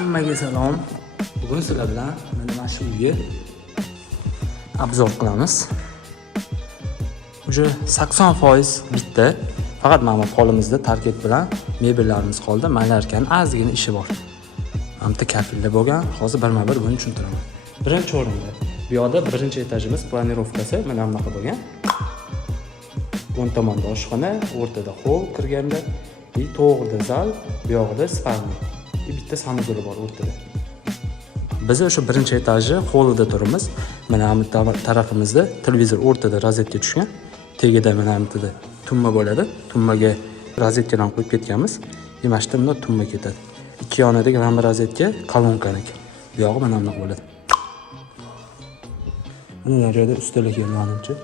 Hammaga salom. Bugun sizlar bilan mana shu uyga obzor qilamiz. Uje 80% bitdi. Faqat mana qo'limizda tarkib bilan mebellarimiz qoldi. Maylarkan ozgina ishi bor. Amta kafilda bo'lgan. Hozir birma-bir buni tushuntiraman. Birinchi o'rinda bu yoqda birinchi etajimiz planirovkasi mana bunaqa bo'lgan. O'ng tomonda oshxona, o'rtada hol kirganda, to'g'rida zal, bu yoqda spalni. Bitta sanuzuli bor o'rtada. Biz o'sha birinchi etajni holida turibmiz. Mana bu tarafimizda televizor o'rtada rozetka tushgan. Tegida mana bu tumma bo'ladi. Tummaga rozetkadan qo'yib ketganmiz. Mana shu yerda tumma ketadi. Ikki yonidagi mana rozetka kolonkaniki. Bu yog'i mana bunaqa bo'ladi. Mana joyda ustunlik kelganimcha.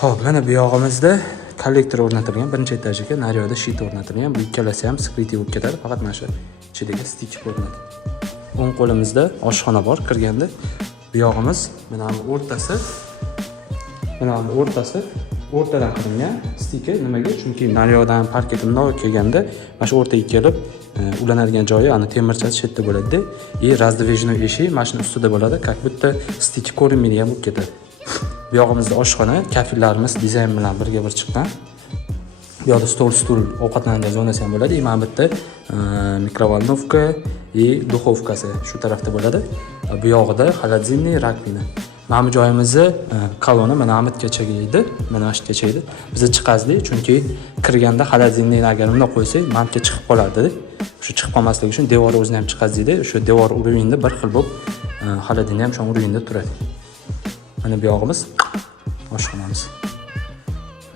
Xo'p, mana bu yog'imizda kollektor o'rnatilgan, birinchi etajga naryoqda shit o'rnatilgan. Bu ikkalasi ham skriti bo'lib ketadi, faqat mana shu ichidagi stik o'rnatilgan. O'ng qo'limizda oshxona bor, kirganda bu yog'imiz mana bu o'rtasi o'rtadan qilingan stiki. Nimaga? Chunki naryoqdan parket bundoq kelganda mana shu o'rtaga kelib ulanadigan joyi ana temirchasi shu yerda bo'ladi-da. Razdvижной eshik mana shuni ustida bo'ladi, как будто stiki ko'rinmaydigan bo'lib ketadi. Bu yog'imizda oshxona, kafillarimiz dizayn bilan birga bir chiqqan. Bu yoqda stul, ovqatlanadigan zonasi ham bo'ladi. Mana bu yerda mikrovolnovka va duxovkasi shu tarafda bo'ladi. Bu yog'ida холодильный, rakvina. Mana bu joyimizni kolonna mana amitgacha edi, mana shugacha edi. Biz chiqazdik, chunki kirganda холодильный agar bunday qo'ysak, mamka chiqib qolardi. Shu chiqib qolmasligi uchun devor o'zini ham chiqazdik. Shu devor urinda bir xil bo'lib, холодильный ham shu urinda turadi. Mana bu yog'imiz oshxonamiz.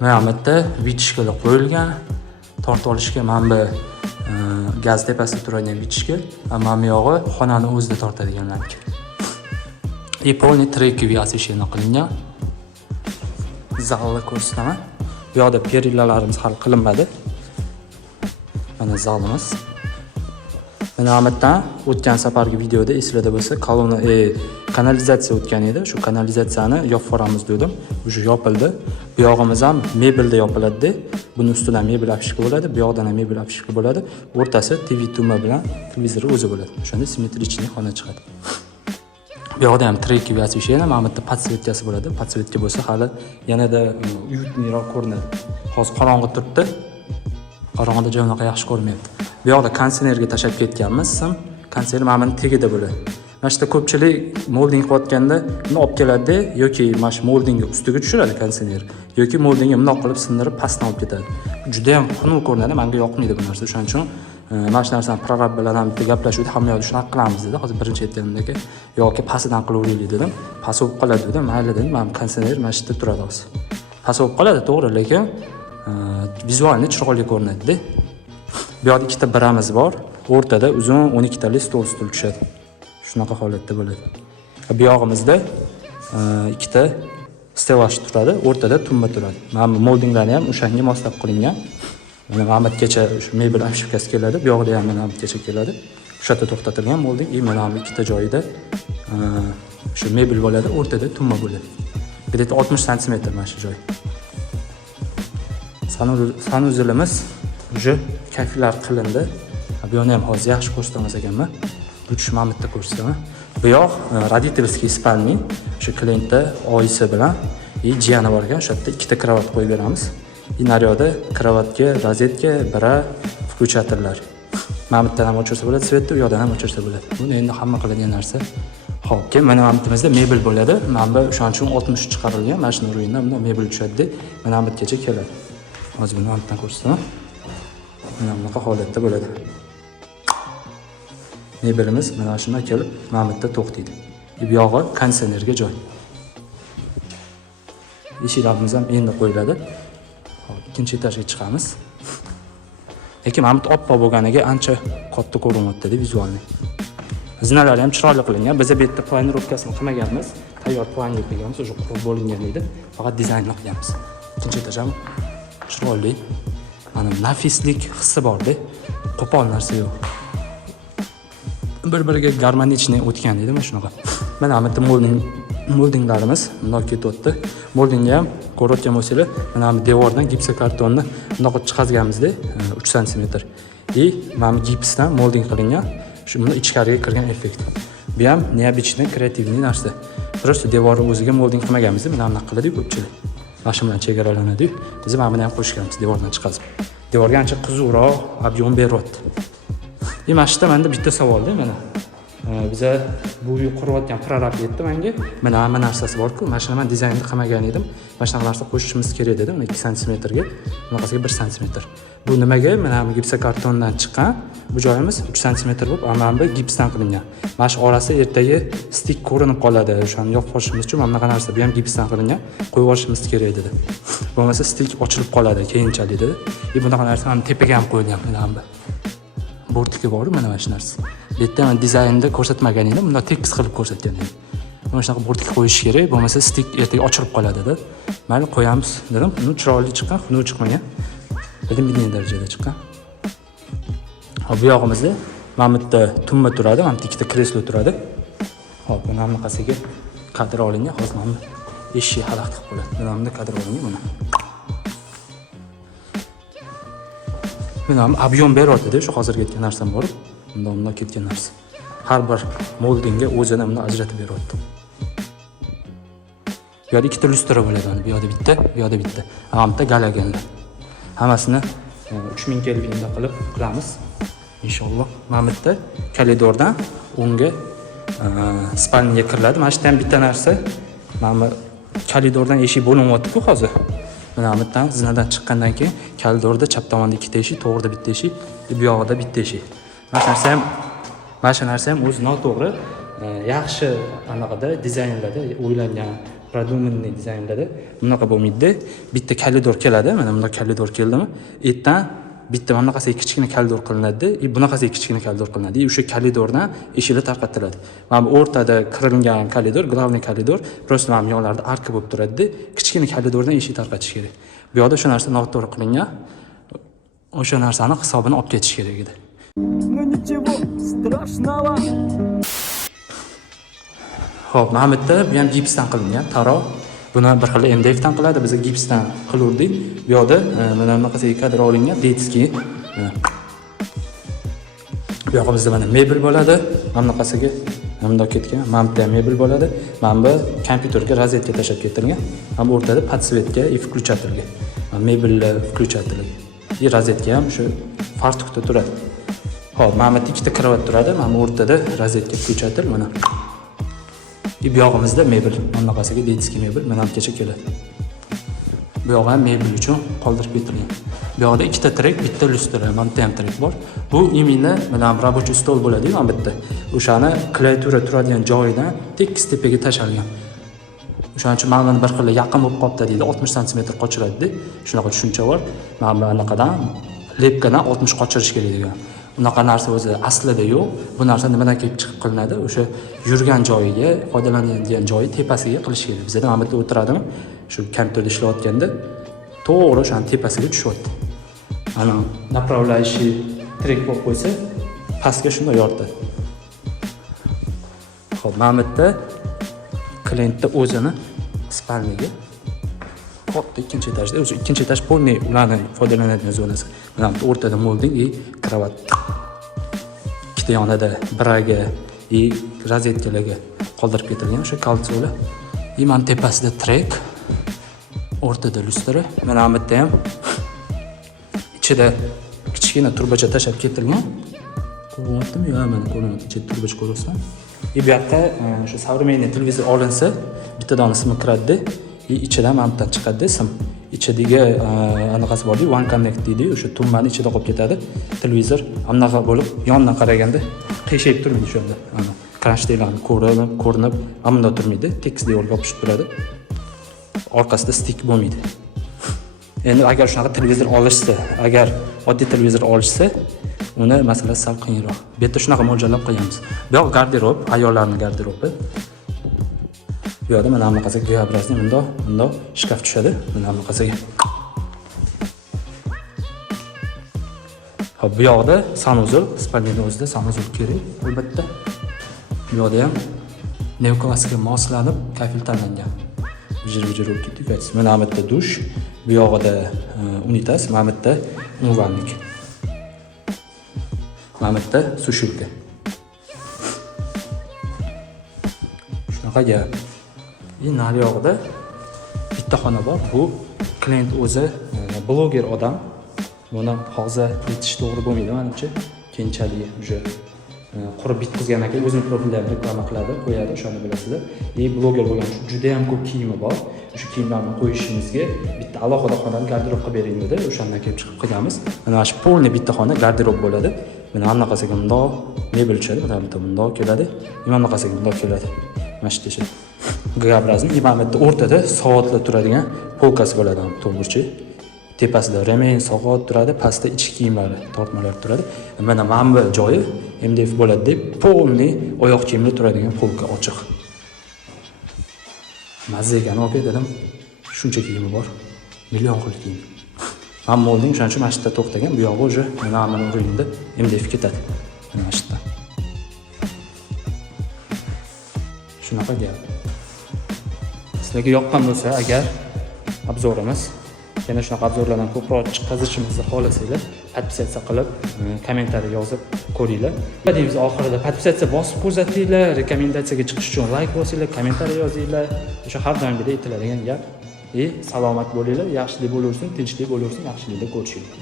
Mana bu yerda vitishkalar qo'yilgan. Tortib olishga mana bu gaz tepasida turadigan vitishka, mana bu yog'i xonani o'zida tortadigan lamka. Polni trekiviy освещение qilingan. Zalni ko'rsataman. Bu yoqda perillalarimiz hal qilinmadi. Mana zalimiz. Mana bu yerdan o'tgan safargi videoda eslarda bo'lsa, kolonna kanalizatsiya o'tgan edi. Shu kanalizatsiyani yopib yuboramiz dedim. Uje yopildi. Bu yog'imiz ham mebelda yopiladi. Buni ustidan mebel apishka bo'ladi, bu yoqdan ham mebel apishka bo'ladi. O'rtasi TV tuma bilan televizor o'zi bo'ladi. Shunda simmetrichniy xona chiqadi. Bu yoqda ham trekiviy освещение, mana bu yerda podsvetkasi bo'ladi. Podsvetka bo'lsa hali yanada uyutliroq ko'rinadi. Hozir qorong'i turibdi. Qorong'ida joy unaqa yaxshi ko'rmayapti. Bu yoqda konditsionerga tashab ketganmiz. Konditsioner mana buning tagida bo'ladi. Mana shu ko'pchilik molding qilayotganda buni olib keladi yoki mana shu moldingni ustiga tushiradi konditsioner yoki moldingni bundoq qilib sindirib pastdan olib ketadi. Juda ham xunuk ko'rinadi, menga yoqmaydi bu narsa. Shuning uchun mana shu narsani prorab bilan ham gaplashuvdi, hamma yoqda shunaqa qilamiz dedi. Hozir birinchi aytganimdagi yoki pastidan qilaveraylik dedim. Past bo'lib qoladi dedim. Mayli dedim. Mana konditsioner mana shu yerda turadi hozir. Past bo'lib qoladi, to'g'ri, lekin vizualni chiroyli ko'rinadi-da. Bu yoqda ikkita biramiz bor. O'rtada uzun 12 tali stul tushadi. Shunaqa holatda bo'ladi. Bu yog'imizda ikkita stelaj turadi, o'rtada tumma turadi. Mana moldinglari ham o'shanga moslab qilingan. Mana Ahmadgacha shu mebel apishkasi keladi. Bu yoqda ham mana Ahmadgacha keladi. Shu yerda to'xtatilgan molding, mana ikkita joyida shu mebel bo'ladi, o'rtada tumma bo'ladi. Где-то 60 sm mana shu joy. Sanuzilimiz uje kafillar qilindi. Bu yerni ham hozir yaxshi ko'rsatamas ekanman. Bu tushmamda ko'rsataman. Bu yoq родительский spalni, shu klientda oyisi bilan jiyani bor ekan. Shu yerda ikkita kravat qo'yib beramiz. Naryoqda kravatga rozetka, bira включаторlar. Mana bu yerdan ham o'chirsa bo'ladi, svetni u yoqdan ham o'chirsa bo'ladi. Buni endi hamma qiladigan narsa. Xo'p, keyin mana bu yerimizda mebel bo'ladi. Mana bu o'shaning uchun 60 chiqarilgan. Mana shuni o'rinda bunday mebel tushadi. Mana bu yergacha keladi. Hozir buni ortdan ko'rsataman. Mana bunaqa holatda bo'ladi. Mebelimiz mana shunday kelib, mana bu yerda to'xtaydi. Bu yog'i konditsionerga joy. Eshiklarimiz ham endi qo'yiladi. Hop, ikkinchi etajga chiqamiz. Lekin mana bu oppoq bo'lganiga ancha katta ko'rinyapti vizualni. Zinalari ham chiroyli qilingan. Biz bu yerda planirovkasini qilmaganmiz. Tayyor planni qilganmiz, o'sha qurib bo'lingan edi. Faqat dizaynni qilganmiz. Ikkinchi etaj ham chiroyli. Mana nafislik hissi bor-da. Qo'pol narsa yo'q. Bir-biriga garmonichniy o'tgan edi mana shunaqa. Mana bu yerda moldinglarimiz bundoq ketyapti. Moldingga ham ko'rayotgan bo'lsanglar, mana bu devordan gipsokartonni bundoq chiqazganmizda 3 sm. mana bu gipsdan molding qilingan. Shu buni ichkariga kirgan effekt. Bu ham neobычный kreativniy narsa. Просто devorni o'ziga molding qilmaganmiz, mana bunaqa qiladi-ku ko'pchilik. Mana shu bilan chegaralanadi. Biz mana buni ham qo'shganmiz devordan chiqazib. Devorga ancha qiziqroq ob'yom beryapti. Mana shu yerda menda bitta savolda mana. Biza bu uy qurayotgan prorab yetdi menga. Mana hamma narsasi bor-ku. Mana shuni men dizaynni qilmagan edim. Mana shunaqa narsa qo'shishimiz kerak edi. Mana 2 sm ga, bunaqasiga 1 sm. Bu nimaga? Mana bu gipsokartondan chiqqan. Bu joyimiz 3 sm bo'lib, mana bu gipsdan qilingan. Mana shu orasi ertaga stik ko'rinib qoladi. O'shani yopib olishimiz uchun mana bunaqa narsa, bu ham gipsdan qilingan. Qo'yib olishimiz kerak dedi. Bo'lmasa stik ochilib qoladi keyinchalik dedi. Bunaqa narsa ham tepaga ham qo'yilgan mana bu. Bortiga bor mana shu narsa. Bu yerda men dizaynda ko'rsatmagan edim, bunda tekis qilib ko'rsatgan edim. Mana shunaqa bortiga qo'yish kerak, bo'lmasa stik ertaga ochilib qoladi dedi. Mayli qo'yamiz dedim. Uni chiroyli chiqqan, uni chiqmagan. Dedim million darajada chiqqan. Hop, bu yog'imizda mana bu yerda tumma turadi, mana bu ikkita kreslo turadi. Hop, mana bunaqasiga kadr olingan, hozir mana eshik xalaqit qilib bo'ladi. Mana bunda kadr olingan mana. Mana ob'yom beryapti-da, shu hozirga ketgan narsam bor. Bundan ketgan narsa. Har bir moldingga o'zini bundan ajratib beryapti. Bu yerda ikkita lustra bo'ladi, bu yerda bitta, bu yerda bitta. Hamda galaganlar. Hammasini 3000 kelvinda qilib qilamiz. Inshaalloh. Mana bu yerda koridordan unga spalniyaga kiriladi. Mana shu ham bitta narsa. Mana bu koridordan eshik bo'linyapti-ku hozir. Mana bu yerdan zinadan chiqqandan keyin koridorda chap tomonda ikkita eshik, to'g'rida bitta eshik, bu yog'ida bitta eshik. Mana shu narsa ham o'zi noto'g'ri. Yaxshi anaqada dizaynlarda o'ylangan, продуманный dizaynlarda bunaqa bo'lmaydi. Bitta koridor keladi, mana bunday koridor keldimi? Ertadan bitta mana bunaqasiga kichkina koridor qilinadi, bunaqasiga kichkina koridor qilinadi. O'sha koridordan eshiklar tarqatiladi. Mana bu o'rtada kirilgan koridor, главный koridor, просто mana yo'llarda arka bo'lib turadi. Kichkina koridordan eshik tarqatish kerak. Bu yerda o'sha narsa noto'g'ri qilingan. O'sha narsani hisobini olib ketish kerak edi. Nичего страшного. Xo'p, mana bu yerda bu ham gipsdan qilingan, taro. Buni bir xil MDF dan qiladi, biz gipsdan qilurdik. Bu yerda mana bunaqasiga kadr olingan, detskiy. Bu yoqimizda mana mebel bo'ladi. Mana bunaqasiga bundoq ketgan. Mana bu ham mebel bo'ladi. Mana bu kompyuterga rozetka tashab ketilgan. Mana bu o'rtada подсветка и включателga. Mebel включателga. И rozetka ham shu fartukda turadi. Xo'p, mana bu ikkita kravat turadi. Mana bu o'rtada rozetka, включатель mana. Bu yog'imizda mebel, bunaqasiga detskiy mebel, mana bungacha keladi. Bu yog'i ham mebel uchun qoldirib ketilgan. Bu yoqda ikkita trek, bitta lustra, mana bu ham trek bor. Bu imенно mana рабочий stol bo'ladi, mana bu yerda. O'shani klaviatura turadigan joyidan tekis tepaga tashalgan. O'shaning uchun mana bir xil yaqin bo'lib qoldi deydi, 60 sm qochiradi. Shunaqa tushuncha bor. Mana bu anaqadan lepkadan 60 qochirish kerak degan. Unaqa narsa o'zi aslida yo'q. Bu narsa nimadan kelib chiqib qilinadi? O'sha yurgan joyiga, foydalanadigan joyi tepasiga qilish kerak. Bizda mana bu yerda o'tiradimi? Shu kompyuterda ishlayotganda to'g'ri o'shaning tepasiga tushyapti. Ana направляющий trek bo'lib qo'ysa, pastga shunday yoritadi. Xo'p, mana bu yerda klientda o'zini spalniga katta ikkinchi etajda, o'zi ikkinchi etaj polniy ularni foydalanadigan zonasi. Mana bu o'rtada molding и kravat. Ikkita yonida biraga и rozetkalarga qoldirib ketilgan o'sha kaltsolar. И mana tepasida trek, o'rtada lustra. Mana bu yerda ham ichida kichkina turbacha tashab ketilgan. Ko'ryaptimi? Yo'q, mana ko'ryapman. Ichida turbacha ko'ryapsan. И bu yoqqa o'sha современный televizor olinsa, bitta dona sim kiradi. Ichidan mana bundan chiqadi sim. Ichidagi anaqasi bor-ku, One Connect deydi, o'sha tummani ichida qolib ketadi. Televizor anaqa bo'lib, yondan qaraganda qiyshayib turmaydi shu yerda. Ana krashlarni ko'rinib, ammo turmaydi, tekis devorga yopishib turadi. Orqasida stik bo'lmaydi. Endi agar shunaqa televizor olishsa, agar oddiy televizor olishsa, uni masalasi sal qiyinroq. Bu yerda shunaqa mo'ljallab qo'yamiz. Bu yoq garderob, ayollarning garderobi. Bu yerda mana bunaqasiga go'yabrazning bundoq shkaf tushadi. Mana bunaqasiga. Xo'p, bu yoqda sanuzul, spalniyaning o'zida sanuzul kerak, albatta. Bu yoqda ham neoklassika moslanib, kafil tanlangan. Vijir bo'lib ketdi. Mana bu yerda dush, bu yoqda unitas, mana bu yerda umvanlik. mana bu yerda sushilka. Shunaqa gap. Nari yog'ida bitta xona bor. Bu klient o'zi bloger odam. Buni hozir aytish to'g'ri bo'lmaydi menimcha. Keyinchalik уже qurib bitkizgan ekan, o'zining profilida ham reklama qiladi, qo'yadi, o'shani bilasizlar. Bloger bo'lgan juda ham ko'p kiyimi bor. O'sha kiyimlarni qo'yishimizga bitta alohida xonani garderob qilib bering dedi. O'shandan kelib chiqib qilganmiz. Mana shu polni bitta xona garderob bo'ladi. Mana anaqasiga bundoq mebel tushadi, mana bitta bundoq keladi. Mana anaqasiga bundoq keladi. Mana shu teshib. G-obrazning mana bu o'rtada soatlar turadigan polkasi bo'ladi, to'g'richi. Tepasida remen, soat turadi, pastda ichki kiyimlari, tortmalar turadi. Mana bu joyi MDF bo'ladi deb polni oyoq kiyimlar turadigan polka ochiq. Mazza ekan, aka dedim. Shuncha kiyimi bor. Million xil kiyim. Men molding o'shaning uchun mana shu yerda to'xtagan. Bu yog'i уже mana amini o'rinda MDF ketadi. Mana shu yerda. Shunaqa gap. Sizlarga yoqqan bo'lsa agar obzorimiz, yana shunaqa obzorlardan ko'proq chiqazishimizni xohlasanglar, podpisatsiya qilib, kommentariy yozib ko'ringlar. Videomiz oxirida podpisatsiya bosib ko'rsatinglar, rekomendatsiyaga chiqish uchun like bosinglar, kommentariy yozinglar. O'sha har doimgidek aytiladigan gap. Salomat bo'linglar, yaxshilik bo'laversin, tinchlik bo'laversin, yaxshilikda ko'rishinglar.